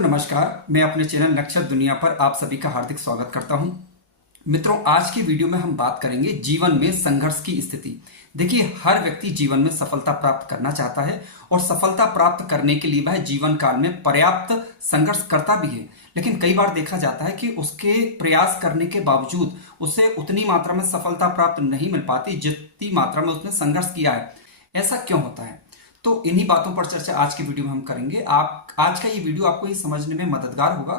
मित्रों नमस्कार। मैं अपने चैनल नक्षत्र दुनिया पर आप सभी का हार्दिक स्वागत करता हूं। मित्रों आज की वीडियो में हम बात करेंगे जीवन में संघर्ष की स्थिति। देखिए, हर व्यक्ति जीवन में सफलता प्राप्त करना चाहता है और सफलता प्राप्त करने के लिए वह जीवन काल में पर्याप्त संघर्ष करता भी है। लेकिन कई बार देखा जाता है कि उसके प्रयास करने के बावजूद उसे उतनी मात्रा में सफलता प्राप्त नहीं मिल पाती जितनी मात्रा में उसने संघर्ष किया है। ऐसा क्यों होता है? तो इन्हीं बातों पर चर्चा आज की वीडियो में हम करेंगे। आज का ये वीडियो आपको ये समझने में मददगार होगा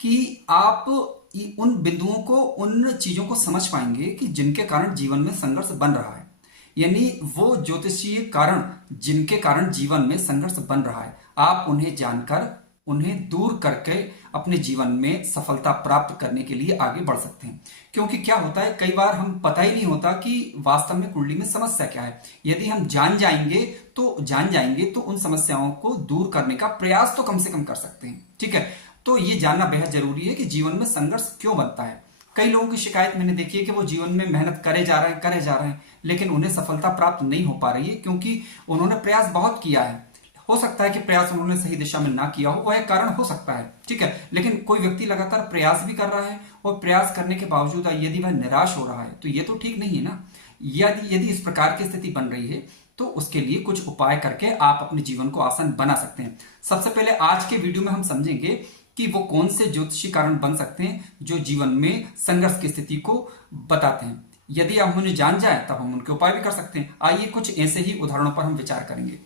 कि आप उन बिंदुओं को, उन चीजों को समझ पाएंगे कि जिनके कारण जीवन में संघर्ष बन रहा है, यानी वो ज्योतिषीय कारण जिनके कारण जीवन में संघर्ष बन रहा है, आप उन्हें जानकर उन्हें दूर करके अपने जीवन में सफलता प्राप्त करने के लिए आगे बढ़ सकते हैं। क्योंकि क्या होता है, कई बार हम पता ही नहीं होता कि वास्तव में कुंडली में समस्या क्या है। यदि हम जान जाएंगे तो उन समस्याओं को दूर करने का प्रयास तो कम से कम कर सकते हैं। ठीक है, तो ये जानना बेहद जरूरी है कि जीवन में संघर्ष क्यों बनता है। कई लोगों की शिकायत मैंने देखी है कि वो जीवन में मेहनत करे जा रहे हैं लेकिन उन्हें सफलता प्राप्त नहीं हो पा रही है, क्योंकि उन्होंने प्रयास बहुत किया है। हो सकता है कि प्रयास उन्होंने सही दिशा में ना किया हो, वह एक कारण हो सकता है। ठीक है, लेकिन कोई व्यक्ति लगातार प्रयास भी कर रहा है और प्रयास करने के बावजूद यदि वह निराश हो रहा है तो ये तो ठीक नहीं है ना। यदि इस प्रकार की स्थिति बन रही है तो उसके लिए कुछ उपाय करके आप अपने जीवन को आसान बना सकते हैं। सबसे पहले आज के वीडियो में हम समझेंगे कि वो कौन से ज्योतिषी कारण बन सकते हैं जो जीवन में संघर्ष की स्थिति को बताते हैं। यदि हम उन्हें जान जाए तब हम उनके उपाय भी कर सकते हैं। आइए कुछ ऐसे ही उदाहरणों पर हम विचार करेंगे।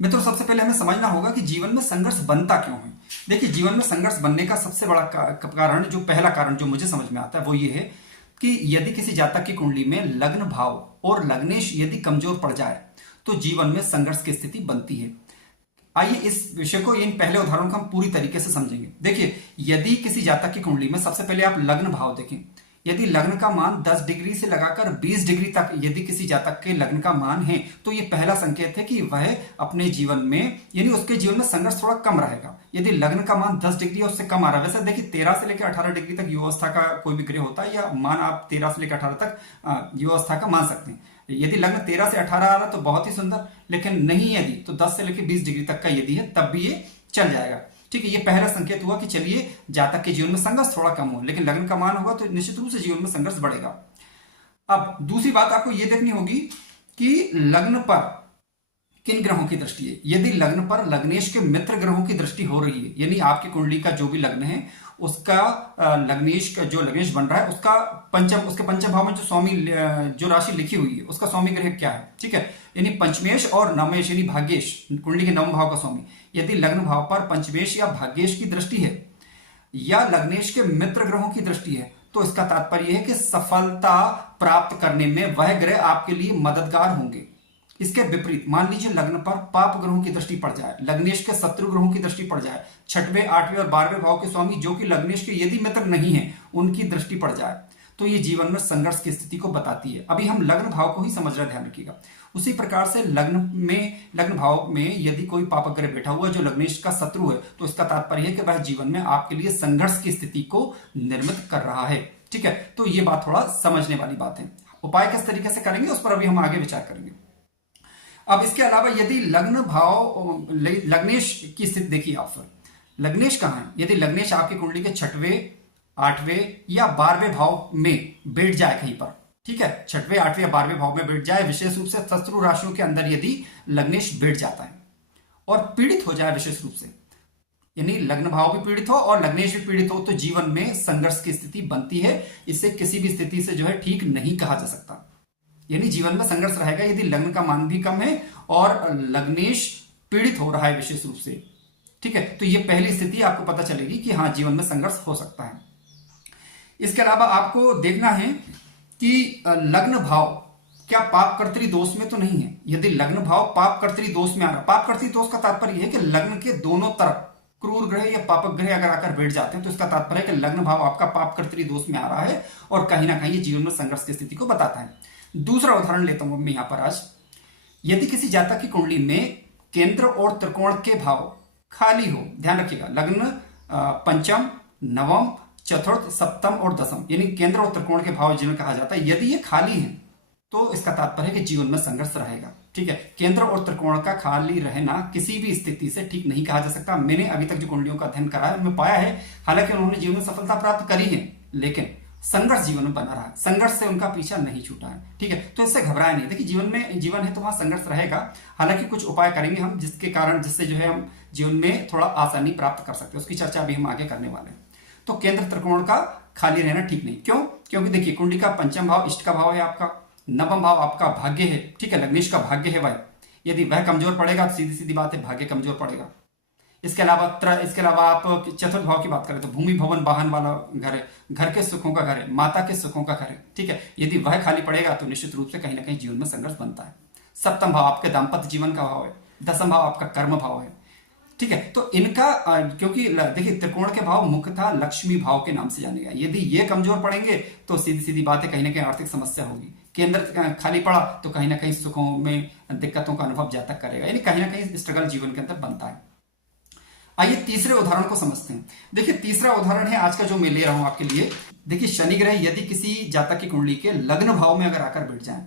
मित्रों, सबसे पहले हमें समझना होगा कि जीवन में संघर्ष बनता क्यों है। देखिए, जीवन में संघर्ष बनने का सबसे बड़ा कारण, जो पहला कारण जो मुझे समझ में आता है वो ये है कि यदि किसी जातक की कुंडली में लग्न भाव और लग्नेश यदि कमजोर पड़ जाए तो जीवन में संघर्ष की स्थिति बनती है। आइए इस विषय को, इन पहले उदाहरण को हम पूरी तरीके से समझेंगे। देखिए, यदि किसी जातक की कुंडली में सबसे पहले आप लग्न भाव देखें। यदि लग्न का मान 10 डिग्री से लगाकर 20 डिग्री तक यदि किसी जातक के लग्न का मान है तो ये पहला संकेत है कि वह अपने जीवन में, यानी उसके जीवन में संघर्ष थोड़ा कम रहेगा। यदि लग्न का मान 10 डिग्री और उससे कम आ रहा है, वैसे देखिए 13 से लेकर 18 डिग्री तक युवावस्था का कोई भी ग्रह होता है, या मान आप 13 से लेकर 18 तक युवावस्था का मान सकते हैं। यदि लग्न 13 से 18 आ रहा है तो बहुत ही सुंदर, लेकिन नहीं यदि तो 10 से लेकर 20 डिग्री तक का यदि है तब भी ये चल जाएगा। ठीक है, ये पहला संकेत हुआ कि चलिए जातक के जीवन में संघर्ष थोड़ा कम हो, लेकिन लग्न का मान होगा तो निश्चित रूप से जीवन में संघर्ष बढ़ेगा। अब दूसरी बात आपको यह देखनी होगी कि लग्न पर किन ग्रहों की दृष्टि है। यदि लग्न पर लग्नेश के मित्र ग्रहों की दृष्टि हो रही है, यानी आपकी कुंडली का जो भी लग्न है उसका लग्नेश का जो लग्नेश बन रहा है उसके पंचम भाव में जो स्वामी, जो राशि लिखी हुई है उसका स्वामी ग्रह क्या है। ठीक है, यानी पंचमेश और नवमेश यानी भाग्येश, कुंडली के नवम भाव का स्वामी, यदि लग्न भाव पर पंचमेश या भाग्येश की दृष्टि है या लग्नेश के मित्र ग्रहों की दृष्टि है तो इसका तात्पर्य है कि सफलता प्राप्त करने में वह ग्रह आपके लिए मददगार होंगे। इसके विपरीत मान लीजिए लग्न पर पाप ग्रहों की दृष्टि पड़ जाए, लग्नेश के शत्रु ग्रहों की दृष्टि पड़ जाए, 6वें 8वें और 12वें भाव के स्वामी जो कि लग्नेश के यदि मित्र नहीं है उनकी दृष्टि पड़ जाए तो ये जीवन में संघर्ष की स्थिति को बताती है। अभी हम लग्न भाव को ही समझ रहे, ध्यान रखिएगा। उसी प्रकार से लग्न भाव में यदि कोई पाप ग्रह बैठा हुआ जो लग्नेश का शत्रु है तो इसका तात्पर्य है कि वह जीवन में आपके लिए संघर्ष की स्थिति को निर्मित कर रहा है। ठीक है, तो ये बात थोड़ा समझने वाली बात है। उपाय किस तरीके से करेंगे उस पर अभी हम आगे विचार करेंगे। अब इसके अलावा यदि लग्न भाव लग्नेश की स्थिति देखिए, आप लग्नेश कहां है। यदि लग्नेश आपकी कुंडली के 6वें 8वें या 12वें भाव में बैठ जाए कहीं पर, ठीक है, 6वें 8वें या 12वें भाव में बैठ जाए, विशेष रूप से शत्रु राशियों के अंदर यदि लग्नेश बैठ जाता है और पीड़ित हो जाए विशेष रूप से, यानी लग्न भाव भी पीड़ित हो और लग्नेश भी पीड़ित हो तो जीवन में संघर्ष की स्थिति बनती है। इसे किसी भी स्थिति से जो है ठीक नहीं कहा जा सकता, यानी जीवन में संघर्ष रहेगा यदि लग्न का मान भी कम है और लग्नेश पीड़ित हो रहा है विशेष रूप से। ठीक है, तो ये पहली स्थिति आपको पता चलेगी कि हाँ, जीवन में संघर्ष हो सकता है। इसके अलावा आपको देखना है कि लग्न भाव क्या पाप कर्तरी दोष में तो नहीं है। यदि लग्न भाव पाप कर्तरी दोष में आ रहा, पाप कर्तरी दोष का तात्पर्य है कि लग्न के दोनों तरफ क्रूर ग्रह या पापक ग्रह अगर आकर बैठ जाते हैं तो इसका तात्पर्य है कि लग्न भाव आपका पाप कर्तरी दोष में आ रहा है और कहीं ना कहीं ये जीवन में संघर्ष की स्थिति को बताता है। दूसरा उदाहरण लेता हूं मैं यहां पर आज। यदि किसी जातक की कुंडली में केंद्र और त्रिकोण के भाव खाली हो, ध्यान रखिएगा, लग्न पंचम, नवम, चतुर्थ, सप्तम और दसम, यानी केंद्र और त्रिकोण के भाव जिन्हें कहा जाता है, यदि ये खाली हैं तो इसका तात्पर्य है कि जीवन में संघर्ष रहेगा। ठीक है, केंद्र और त्रिकोण का खाली रहना किसी भी स्थिति से ठीक नहीं कहा जा सकता। मैंने अभी तक जो कुंडलियों का अध्ययन करा है उनमें पाया है, हालांकि उन्होंने जीवन में सफलता प्राप्त करी है, लेकिन संघर्ष जीवन में बना रहा, संघर्ष से उनका पीछा नहीं छूटा है। ठीक है, तो इससे घबराए नहीं। देखिए, जीवन है तो वहां संघर्ष रहेगा, हालांकि कुछ उपाय करेंगे हम जिससे जो है हम जीवन में थोड़ा आसानी प्राप्त कर सकते हैं, उसकी चर्चा अभी हम आगे करने वाले हैं। तो केंद्र त्रिकोण का खाली रहना ठीक नहीं। क्यों? क्योंकि देखिए, कुंडली का पंचम भाव इष्ट का भाव है आपका, नवम भाव आपका भाग्य है, ठीक है, लग्नेश का भाग्य है वह। यदि वह कमजोर पड़ेगा तो सीधी सीधी बात है, भाग्य कमजोर पड़ेगा। इसके अलावा आप चतुर्थ भाव की बात करें तो भूमि भवन वाहन वाला घर है, घर के सुखों का घर है, माता के सुखों का घर है। ठीक है, यदि वह खाली पड़ेगा तो निश्चित रूप से कहीं ना कहीं जीवन में संघर्ष बनता है। सप्तम भाव आपके दाम्पत्य जीवन का भाव है, दसम भाव आपका कर्म भाव है। ठीक है, तो इनका क्योंकि देखिए, त्रिकोण के भाव मुख्यतः लक्ष्मी भाव के नाम से जाने गए, यदि ये कमजोर पड़ेंगे तो सीधी सीधी बात है, कहीं ना कहीं आर्थिक समस्या होगी। केंद्र खाली पड़ा तो कहीं ना कहीं सुखों में दिक्कतों का अनुभव जातक करेगा, यानी कहीं ना कहीं स्ट्रगल जीवन के अंदर बनता है। आइए तीसरे उदाहरण को समझते हैं। देखिए, तीसरा उदाहरण है आज का जो मैं ले रहा हूं आपके लिए। देखिए, शनि ग्रह यदि किसी जातक की कुंडली के लग्न भाव में अगर आकर बैठ जाए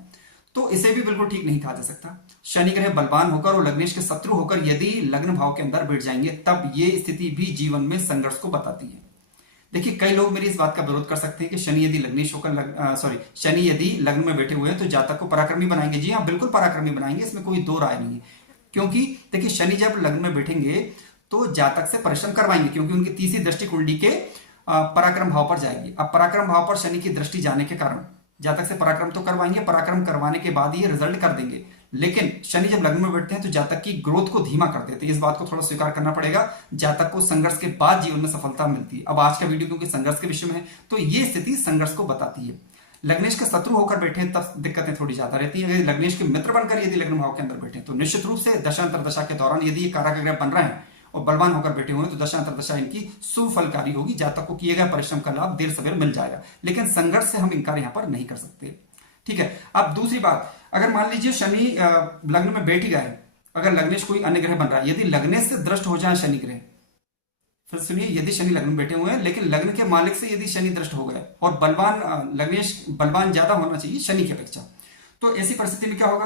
तो इसे भी बिल्कुल ठीक नहीं कहा जा सकता। शनि ग्रह बलवान होकर और लग्नेश के शत्रु होकर यदि लग्न भाव के अंदर बैठ जाएंगे तब ये स्थिति भी जीवन में संघर्ष को बताती है। देखिए, कई लोग मेरी इस बात का विरोध कर सकते हैं कि शनि यदि लग्नेश होकर शनि यदि लग्न में बैठे हुए हैं तो जातक को पराक्रमी बनाएंगे। जी हाँ, बिल्कुल पराक्रमी बनाएंगे, इसमें कोई दो राय नहीं है। क्योंकि देखिए, शनि जब लग्न में बैठेंगे तो जातक से परिश्रम करवाएंगे, क्योंकि उनकी तीसरी दृष्टि कुंडली के पराक्रम भाव पर जाएगी। अब पराक्रम भाव पर शनि की दृष्टि जाने के कारण जातक से पराक्रम तो करवाएंगे, पराक्रम करवाने के बाद ये रिजल्ट कर देंगे। लेकिन शनि जब लग्न में बैठते हैं तो जातक की ग्रोथ को धीमा कर देते हैं। इस बात को थोड़ा स्वीकार करना पड़ेगा। जातक को संघर्ष के बाद जीवन में सफलता मिलती है। अब आज का वीडियो क्योंकि संघर्ष के विषय में है तो ये स्थिति संघर्ष को बताती है। लग्नेश के शत्रु होकर बैठे तब दिक्कतें थोड़ी ज्यादा रहती है। लग्नेश के मित्र बनकर यदि लग्न भाव के अंदर बैठे तो निश्चित रूप से दशांतर दशा के दौरान यदि ये कारक ग्रह बन रहे हैं और बलवान होकर बैठे हुए हैं तो दशांतर दशा इनकी सुफलकारी होगी। जातक को किए गए परिश्रम का लाभ देर सवेर मिल जाएगा, लेकिन संघर्ष से हम इनकार यहां पर नहीं कर सकते। ठीक है, अब दूसरी बात, अगर मान लीजिए शनि लग्न में बैठ ही गए, अगर लग्नेश कोई अन्य ग्रह बन रहा है, यदि लग्नेश से दृष्ट हो जाए शनि ग्रह, फिर सुनिए, यदि शनि लग्न में बैठे हुए हैं लेकिन लग्न के मालिक से यदि शनि दृष्ट हो गए और बलवान लग्नेश बलवान ज्यादा होना चाहिए शनि की अपेक्षा, तो ऐसी परिस्थिति में क्या होगा?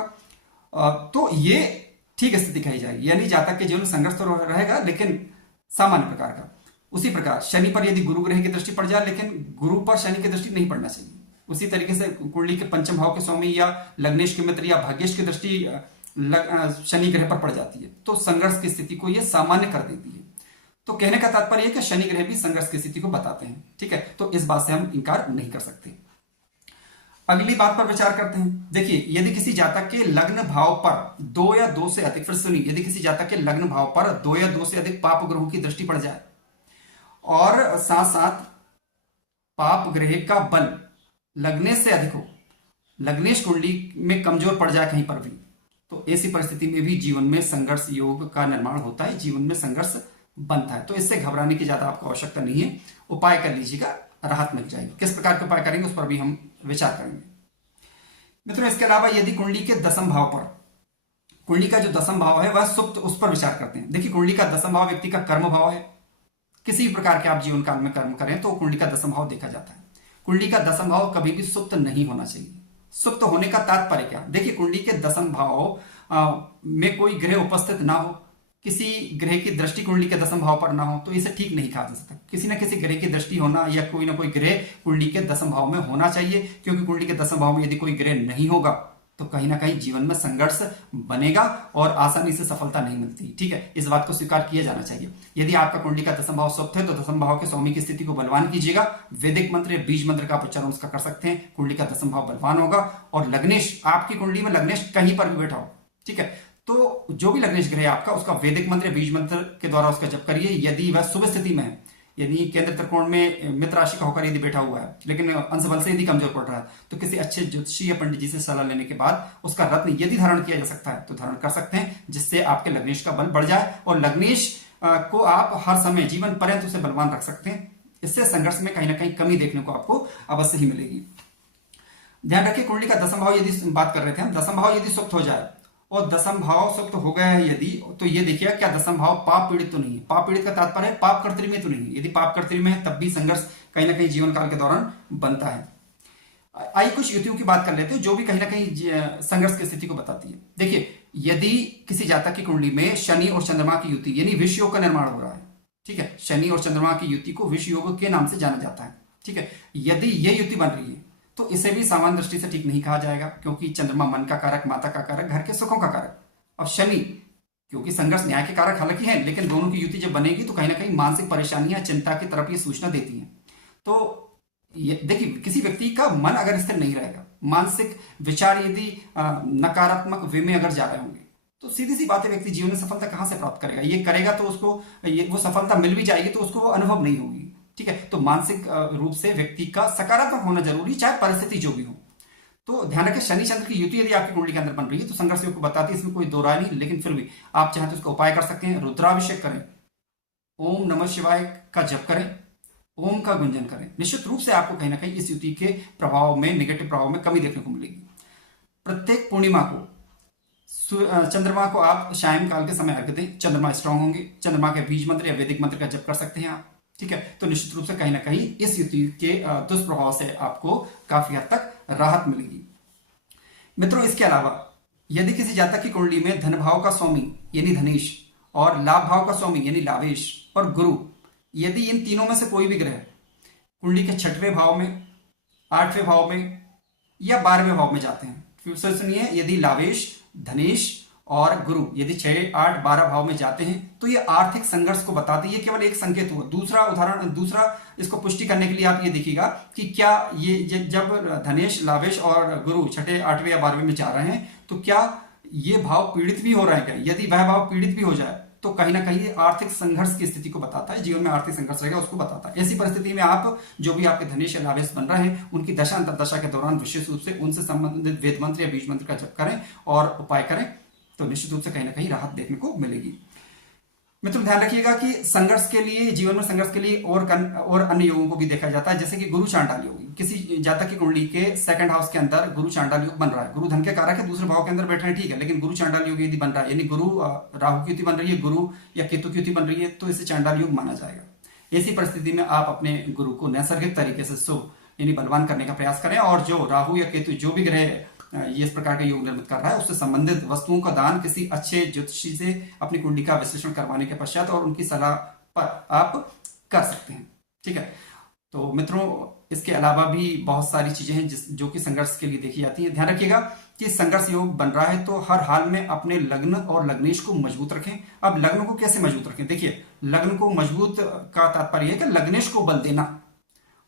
तो ये ठीक स्थिति कही जाएगी, यानी जातक के जीवन में संघर्ष तो रहेगा लेकिन सामान्य प्रकार का। उसी प्रकार शनि पर यदि गुरु ग्रह की दृष्टि पड़ जाए लेकिन गुरु पर शनि की दृष्टि नहीं पड़ना चाहिए। उसी तरीके से कुंडली के पंचम भाव के स्वामी या लग्नेश के मित्र या भाग्येश की दृष्टि शनि ग्रह पर पड़ जाती है तो संघर्ष की स्थिति को यह सामान्य कर देती है। तो कहने का तात्पर्य है कि शनि ग्रह भी संघर्ष की स्थिति को बताते हैं। ठीक है, तो इस बात से हम इनकार नहीं कर सकते। अगली बात पर विचार करते हैं। देखिए, यदि किसी जातक के लग्न भाव पर 2 या 2 से अधिक, फिर सुनिए, यदि किसी जातक के लग्न भाव पर 2 या 2 से अधिक पाप ग्रहों की दृष्टि पड़ जाए और साथ साथ पाप ग्रह का बल लग्नेश से अधिक हो, लग्नेश कुंडली में कमजोर पड़ जाए कहीं पर भी, तो ऐसी परिस्थिति में भी जीवन में संघर्ष योग का निर्माण होता है, जीवन में संघर्ष बनता है। तो इससे घबराने की ज्यादा आपको आवश्यकता नहीं है, उपाय कर लीजिएगा, राहत मिल जाएगी। किस प्रकार के उपाय करेंगे उस पर भी हम विचार करेंगे मित्रों। इसके अलावा यदि कुंडली के दसम भाव पर, कुंडली का जो दसम भाव है वह सुप्त, उस पर विचार करते हैं। देखिए, कुंडली का दसम भाव व्यक्ति का कर्म भाव है। किसी भी प्रकार के आप जीवन काल में कर्म करें तो कुंडली का दसम भाव देखा जाता है। कुंडली का दसम भाव कभी भी सुप्त नहीं होना चाहिए। सुप्त होने का तात्पर्य क्या? देखिए, कुंडली के दसम भाव में कोई ग्रह उपस्थित ना हो, किसी ग्रह की दृष्टि कुंडली के दसम भाव पर ना हो तो इसे ठीक नहीं कहा जा सकता। किसी न किसी ग्रह की दृष्टि होना या कोई ना कोई ग्रह कुंडली के दसम भाव में होना चाहिए, क्योंकि कुंडली के दसम भाव में यदि कोई ग्रह नहीं होगा तो कहीं ना कहीं जीवन में संघर्ष बनेगा और आसानी से सफलता नहीं मिलती। ठीक है, इस बात को स्वीकार किया जाना चाहिए। यदि आपका कुंडली का दसम भाव सुप्त है तो दसम भाव के स्वामी की स्थिति को बलवान कीजिएगा। वैदिक मंत्र या बीज मंत्र का उच्चारण उसका कर सकते हैं। कुंडली का दसम भाव बलवान होगा और लग्नेश, आपकी कुंडली में लग्नेश कहीं पर भी बैठा हो, ठीक है, तो जो भी लग्नेश ग्रह है आपका, उसका वैदिक मंत्र बीज मंत्र के द्वारा उसका जप करिए। यदि वह शुभ स्थिति में है, यदि केंद्र त्रिकोण में मित्र राशि का होकर यदि बैठा हुआ है लेकिन अंश बल से यदि कमजोर पड़ रहा है तो किसी अच्छे ज्योतिषी या पंडित जी से सलाह लेने के बाद उसका रत्न यदि धारण किया जा सकता है तो धारण कर सकते हैं, जिससे आपके लग्नेश का बल बढ़ जाए और लग्नेश को आप हर समय जीवन पर्यंत उसे बलवान रख सकते हैं। इससे संघर्ष में कहीं ना कहीं कमी देखने को आपको अवश्य ही मिलेगी। ध्यान रखिए, कुंडली का दसम भाव यदि बात कर रहे थे हम, दसम भाव यदि सुप्त हो जाए और दसम भाव सुप्त हो गया है यदि, तो ये देखिए क्या दसम भाव पाप पीड़ित तो नहीं है। पाप पीड़ित का तात्पर्य है पाप कर्तरी में तो नहीं है। यदि पाप कर्तरी में है तब भी संघर्ष कहीं ना कहीं जीवन काल के दौरान बनता है। आइए कुछ युतियों की बात कर लेते हैं जो भी कहीं ना कहीं संघर्ष की स्थिति को बताती है। देखिए, यदि किसी जातक की कुंडली में शनि और चंद्रमा की युति यानी विष योग का निर्माण हो रहा है, ठीक है, शनि और चंद्रमा की युति को विष योग के नाम से जाना जाता है, ठीक है, यदि ये युति बन रही है तो इसे भी सामान्य दृष्टि से ठीक नहीं कहा जाएगा, क्योंकि चंद्रमा मन का कारक, माता का कारक, घर के सुखों का कारक, और शनि क्योंकि संघर्ष न्याय के कारक हालांकि है, लेकिन दोनों की युति जब बनेगी तो कहीं ना कहीं मानसिक परेशानियां, चिंता की तरफ ये सूचना देती हैं। तो देखिए, किसी व्यक्ति का मन अगर स्थिर नहीं रहेगा, मानसिक विचार यदि नकारात्मक वे में अगर जा रहे होंगे, तो सीधी सी बात है, व्यक्ति जीवन में सफलता कहां से प्राप्त करेगा? ये करेगा तो उसको वो सफलता मिल भी जाएगी तो उसको वो अनुभव नहीं होगी, ठीक है। तो मानसिक रूप से व्यक्ति का सकारात्मक होना जरूरी, चाहे परिस्थिति जो भी हो। तो ध्यान रखें, शनि चंद्र की युति यदि आपकी कुंडली के अंदर बन रही है तो संघर्ष योग को बताती है, इसमें कोई दो राय नहीं, लेकिन फिर भी आप चाहें तो इसका उपाय कर सकते हैं। रुद्राभिषेक करें, ओम नमः शिवाय का जप करें, ओम का गुंजन करें। निश्चित रूप से आपको कहीं ना कहीं इस युति के प्रभाव में, नेगेटिव प्रभाव में कमी देखने को मिलेगी। प्रत्येक पूर्णिमा को चंद्रमा को आप सायंकाल के समय अर्घ्य दें, चंद्रमा स्ट्रांग होंगे। चंद्रमा के बीज मंत्र या वैदिक मंत्र का जप कर सकते हैं आप, ठीक है। तो निश्चित रूप से कहीं ना कहीं इस युति के दुष्प्रभाव से आपको काफी हद तक राहत मिलेगी। मित्रों, इसके अलावा यदि किसी जातक की कुंडली में धन भाव का स्वामी यानी धनेश और लाभ भाव का स्वामी यानी लावेश और गुरु, यदि इन तीनों में से कोई भी ग्रह कुंडली के 6वें भाव में, 8वें भाव में या 12वें भाव में जाते हैं, फिर से सुनिए, यदि लावेश, धनेश और गुरु यदि 6, 8, 12 भाव में जाते हैं तो ये आर्थिक संघर्ष को बताती है। केवल एक संकेत हुआ। दूसरा इसको पुष्टि करने के लिए आप ये देखिएगा कि क्या ये जब धनेश, लावेश और गुरु 6, 8वें या 12वें में जा रहे हैं तो क्या ये भाव पीड़ित भी हो रहे हैं क्या? यदि वह भाव पीड़ित भी हो जाए तो कहीं ना कहीं आर्थिक संघर्ष की स्थिति को बताता है, जीवन में आर्थिक संघर्ष रहेगा उसको बताता है। ऐसी परिस्थिति में आप जो भी आपके धनेश या लावेश बन रहे हैं उनकी दशा अंतरदशा के दौरान विशेष रूप से उनसे संबंधित वेद मंत्र या बीज मंत्र का जप करें और उपाय करें, तो निश्चित रूप से कहीं ना कहीं राहत देखने को मिलेगी। मित्रों, ध्यान रखिएगा कि संघर्ष के लिए, जीवन में संघर्ष के लिए और अन्य योगों को भी देखा जाता है, जैसे कि गुरु चांडाल योग। किसी जातक की कुंडली के 2nd हाउस के अंदर गुरु चांडाल योग बन रहा है, गुरु धन के कारक है, दूसरे भाव के अंदर बैठे हैं, ठीक है, लेकिन गुरु चांडाल योग यदि बन रहा है यानी गुरु राहु की युति बन रही है, गुरु या केतु की युति बन रही है, तो इसे चांडाल योग माना जाएगा। ऐसी परिस्थिति में आप अपने गुरु को नैसर्गिक तरीके से शुभ यानी बलवान करने का प्रयास करें, और जो राहु या केतु जो भी ग्रह ये इस प्रकार का योग निर्मित कर रहा है उससे संबंधित वस्तुओं का दान किसी अच्छे ज्योतिषी से अपनी कुंडली का विश्लेषण करवाने के पश्चात और उनकी सलाह पर आप कर सकते हैं, ठीक है। तो मित्रों, इसके अलावा भी बहुत सारी चीजें हैं जो कि संघर्ष के लिए देखी जाती है। ध्यान रखिएगा कि संघर्ष योग बन रहा है तो हर हाल में अपने लग्न और लग्नेश को मजबूत रखें। अब लग्न को कैसे मजबूत रखें? देखिए, लग्न को मजबूत का तात्पर्य है कि लग्नेश को बल देना,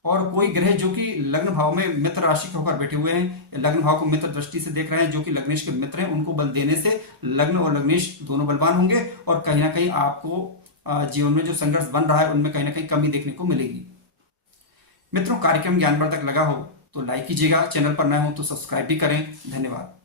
और कोई ग्रह जो कि लग्न भाव में मित्र राशि के होकर बैठे हुए हैं, लग्न भाव को मित्र दृष्टि से देख रहे हैं, जो कि लग्नेश के मित्र हैं, उनको बल देने से लग्न और लग्नेश दोनों बलवान होंगे और कहीं ना कहीं आपको जीवन में जो संघर्ष बन रहा है उनमें कहीं ना कहीं कमी देखने को मिलेगी। मित्रों, कार्यक्रम ज्ञानवर्धक लगा हो तो लाइक कीजिएगा, चैनल पर नए हो तो सब्सक्राइब भी करें। धन्यवाद।